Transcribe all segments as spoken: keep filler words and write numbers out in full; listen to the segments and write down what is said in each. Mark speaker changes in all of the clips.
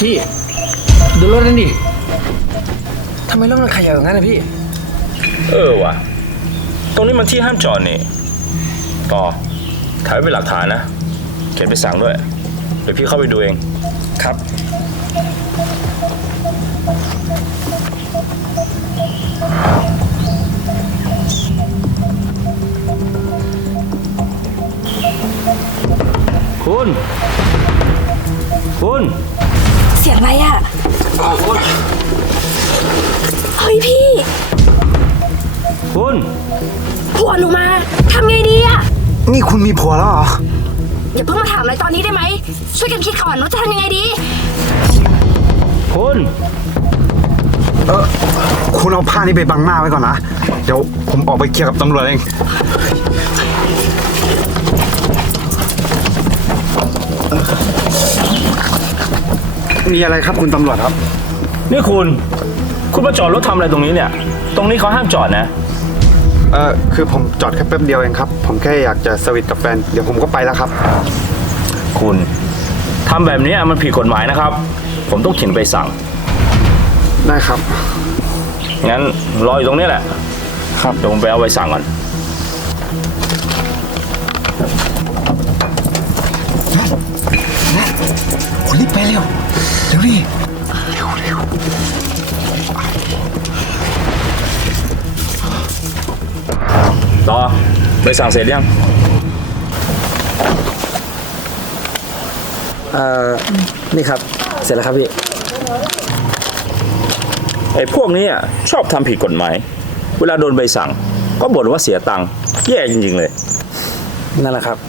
Speaker 1: พี่ดูรถนั่นดิทำไมรถมันขยับอย่างนั้นนะพี่
Speaker 2: เออว่ะตรงนี้มันที่ห้ามจอดนี่ต่อถ่ายไว้เป็นหลักฐานนะเขียนไปสั่งด้วยเดี๋ยวพี่เข้าไปดูเอง
Speaker 1: ครับคุณคุณ
Speaker 3: เสียงอะไรอ่ะเฮ้ยพี่
Speaker 2: คุณ
Speaker 3: ผัวหนูมาทำไงดีอ่ะ
Speaker 1: นี่คุณมีผัวแล้วเหรอ
Speaker 3: อย่าเพิ่งมาถามอะไรตอนนี้ได้ไหมช่วยกันคิดก่อนว่าจะทำยังไงดี
Speaker 2: คุณ
Speaker 1: เออคุณเอาผ้านี้ไปบังหน้าไว้ก่อนนะเดี๋ยวผมออกไปเคลียร์กับตำรวจเองมีอะไรครับคุณตำรวจครับ
Speaker 2: นี่คุณคุณมาจอดรถทำอะไรตรงนี้เนี่ยตรงนี้เขาห้ามจอดนะ
Speaker 1: เออคือผมจอดแค่แป๊บเดียวเองครับผมแค่อยากจะสวีทกับแฟนเดี๋ยวผมก็ไปแล้วครับ
Speaker 2: คุณทำแบบนี้มันผิดกฎหมายนะครับผมต้องเขียนใบสั่ง
Speaker 1: ได้ครับ
Speaker 2: งั้นรออยู่ตรงนี้แหละ
Speaker 1: ครับ
Speaker 2: เดี๋ยวผมไปเอาใบสั่งก่อน
Speaker 1: คุณรีบไปเร็วเร็วดิเร็วเร็ว
Speaker 2: ต่อใบสั่งเสร็จยัง
Speaker 1: เอ่อนี่ครับเสร็จแล้วครับพี่
Speaker 2: ไอ้พวกนี้ชอบทำผิดกฎหมายเวลาโดนใบสั่งก็บ่นว่าเสียตังค์แย่จริงๆเลย
Speaker 1: นั่นแหละครับ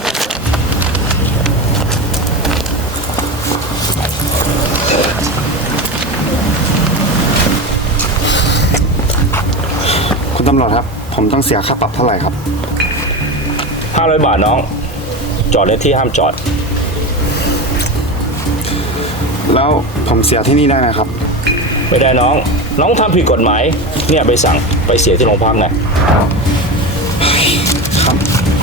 Speaker 1: คุณตำรวจครับผมต้องเสียค่าปรับเท่าไหร่ครับ
Speaker 2: ห้าร้อยบาทน้องจอดในที่ห้ามจอด
Speaker 1: แล้วผมเสียที่นี่ได้ไหมครับ
Speaker 2: ไม่ได้น้องน้องทำผิดกฎหมายเนี่ยใบสั่งไปเสียที่โรงพักไง
Speaker 1: ครับ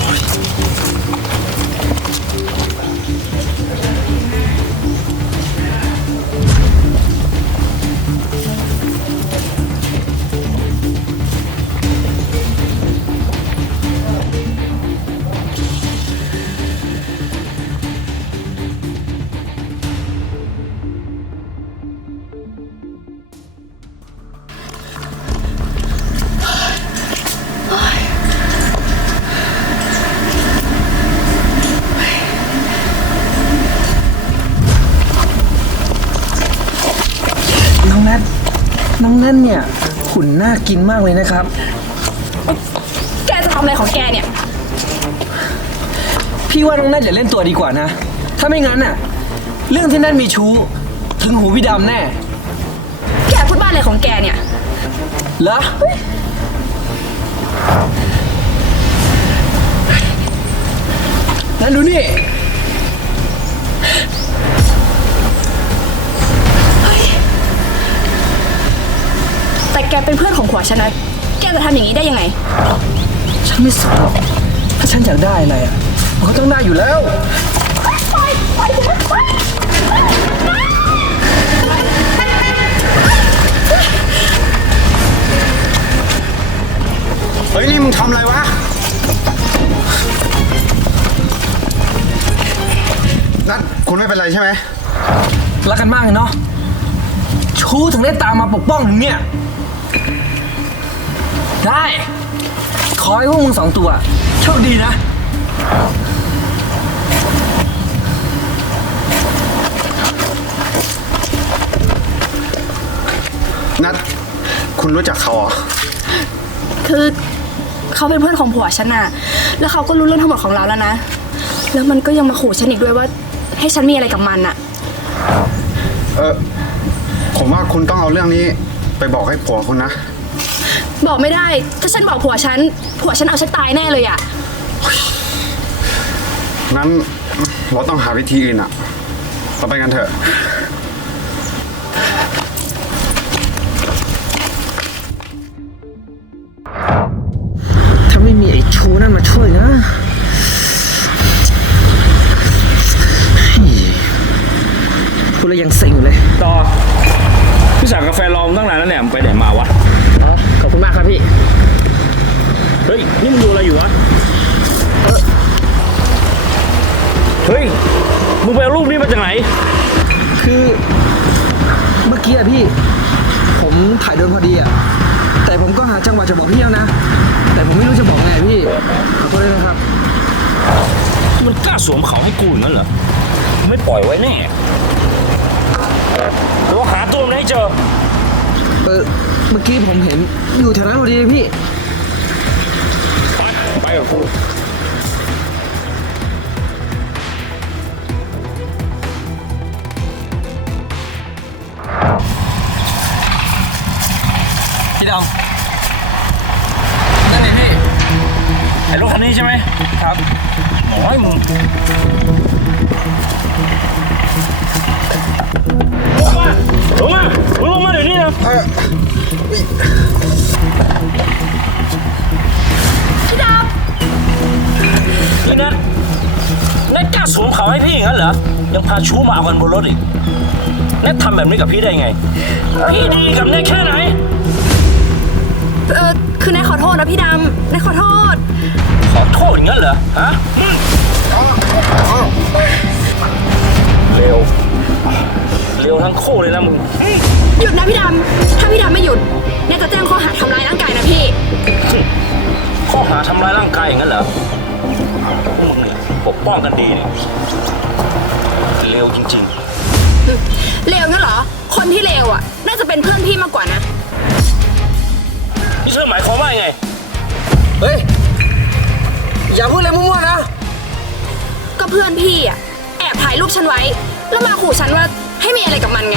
Speaker 1: น้องนัทน้องนั่นเนี่ยหุ่นน่ากินมากเลยนะครับ
Speaker 3: แกจะทำอะไรของแกเนี่ย
Speaker 1: พี่ว่าน้องนั่นอย่าเล่นตัวดีกว่านะถ้าไม่งั้นน่ะเรื่องที่นั่นมีชู้ถึงหูพี่ดำแน่
Speaker 3: แกพูดบ้าอะไรของแกเนี่ย
Speaker 1: เหรอนั่นดูนี่
Speaker 3: แต่แกเป็นเพื่อนของผัวฉันนะแกจะทำอย่างนี้ได้ยังไง
Speaker 1: ฉันไม่สนหรอกถ้าฉันอยากได้อะไรอ่ะมันก็ต้องได้อยู่แล้วเฮ้ยนี่มึงทำอะไรวะนัทคุณไม่เป็นไรใช่ไหมรักกันมากเลยเนาะชู้ถึงได้ตามมาปกป้องถึงเนี่ยได้ขอให้พวกมึงสองตัวโชคดีนะนัทคุณรู้จักเขาเหรอ
Speaker 3: คือเขาเป็นเพื่อนของผัวฉันน่ะแล้วเขาก็รู้เรื่องทั้งหมดของเราแล้วนะแล้วมันก็ยังมาขู่ฉันอีกด้วยว่าให้ฉันมีอะไรกับมันน่ะ
Speaker 1: เออผมว่าคุณต้องเอาเรื่องนี้ไปบอกให้ผัวคุณนะ
Speaker 3: บอกไม่ได้ถ้าฉันบอกผัวฉันผัวฉันเอาฉันตายแน่เลยอ่ะ
Speaker 1: งั้นเราต้องหาวิธีอื่นอ่ะเราไปกันเถอะถ้าไม่มีไอ้ชูนั่นมาช่วยนะพูดแล้วยังเซ็งอยู่เลยอะพี่ ผมถ่ายโดนพอดีอะแต่ผมก็หาจังหวะจะบอกพี่แล้วนะ แต่ผมไม่รู้จะบอกไงพี่ขอโทษด้วยนะครับ
Speaker 2: มันกล้าสวมเขาให้กูอย่างนั้นเหรอ ไม่ปล่อยไว้แน่เราหาตัวมันให้เจอ
Speaker 1: เออเมื่อกี้ผมเห็นอยู่แถวนั้นพอดีเลยพี่
Speaker 2: ไปไปกับกู
Speaker 1: พี่ดองนั่นไงพี่
Speaker 2: ไอ้รถคันนี้ใช่ไหม
Speaker 1: ครับ
Speaker 2: หมอให้มึงลงมาลงมาลงมาเดี๋ยวนี้นะ
Speaker 1: เออ
Speaker 3: พี่ด
Speaker 2: นี่นัทนัทกล้าสวมเขาให้พี่อย่างนั้นเหรอ ยังพาชู้มาเอากันบนรถอีกนัททำแบบนี้กับพี่ได้ไง พี่ดีกับนัทแค่ไหน
Speaker 3: ำเออคือนายขอโทษนะพี่ดำนายขอโทษ
Speaker 2: ขอโทษอย่างนั้นเหรอ ฮะเร็ว เร็วทั้งคู่เลยนะมึง
Speaker 3: หยุดนะพี่ดำถ้าพี่ดำไม่หยุดนายจะแจ้งข้อหาทำร้ายร่างกายนะพี่
Speaker 2: ข้อหาทำร้ายร่างกายอย่างนั้นเหรอพวกมึงเนี่ยปกป้องกันดีเนี่ยเร็วจริง
Speaker 3: เลวงั้นเหรอ คนที่เลวอ่ะ น่าจะเป็นเพื่อนพี่มากกว่านะ
Speaker 2: ๆ นี่เธอหมายความว่ายังไง
Speaker 1: เฮ้ย อย่าพูดอะไรมั่วๆนะ
Speaker 3: ก็เพื่อนพี่อ่ะ แอบถ่ายรูปฉันไว้ แล้วมาขู่ฉันว่าให้มีอะไรกับมันไง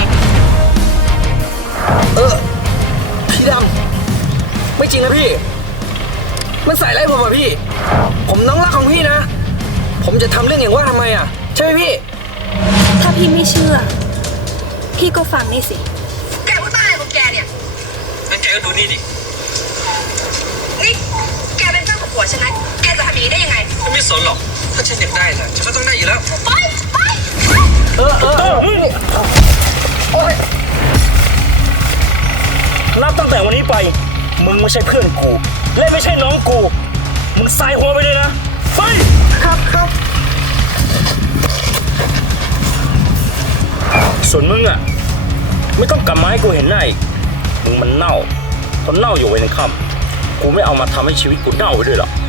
Speaker 1: เออ พี่ดำไม่จริงนะพี่ มันใส่ไล่ผมอ่ะพี่ ผมน้องรักของพี่นะ ผมจะทำเรื่องอย่างว่าทำไมอ่ะ ใช่ไหมพี่
Speaker 3: ถ้าพี่ไม่เชื่อ พี่ก็ฟังนี่สิ แกพูดบ้าอะไรของแกเนี่ย
Speaker 1: งั้นแกก็ดูนี่ดิ
Speaker 3: นี่ แกเป็นเพื่อนกับผัวฉันนะ แกจะทำอย่างนี้ได้ยังไง
Speaker 1: ไม่สนหรอก ถ้าฉันอยากได้นะฉันก็ต้องได้อยู่แล้ว
Speaker 3: ไป ไป
Speaker 1: เออเออ
Speaker 2: เออมึงนับตั้งแต่วันนี้ไป มึงไม่ใช่เพื่อนกู และไม่ใช่น้องกู มึงใส่หัวไปเลยนะไป
Speaker 1: ครับครับ
Speaker 2: ส่วนมึงอ่ะ ไม่ต้องกลับมาให้กูเห็นหน้าอีกมึงมันเน่าตอนเน่าอยู่ไว้ในค่ำกูไม่เอามาทำให้ชีวิตกูเน่าไปด้วยหรอก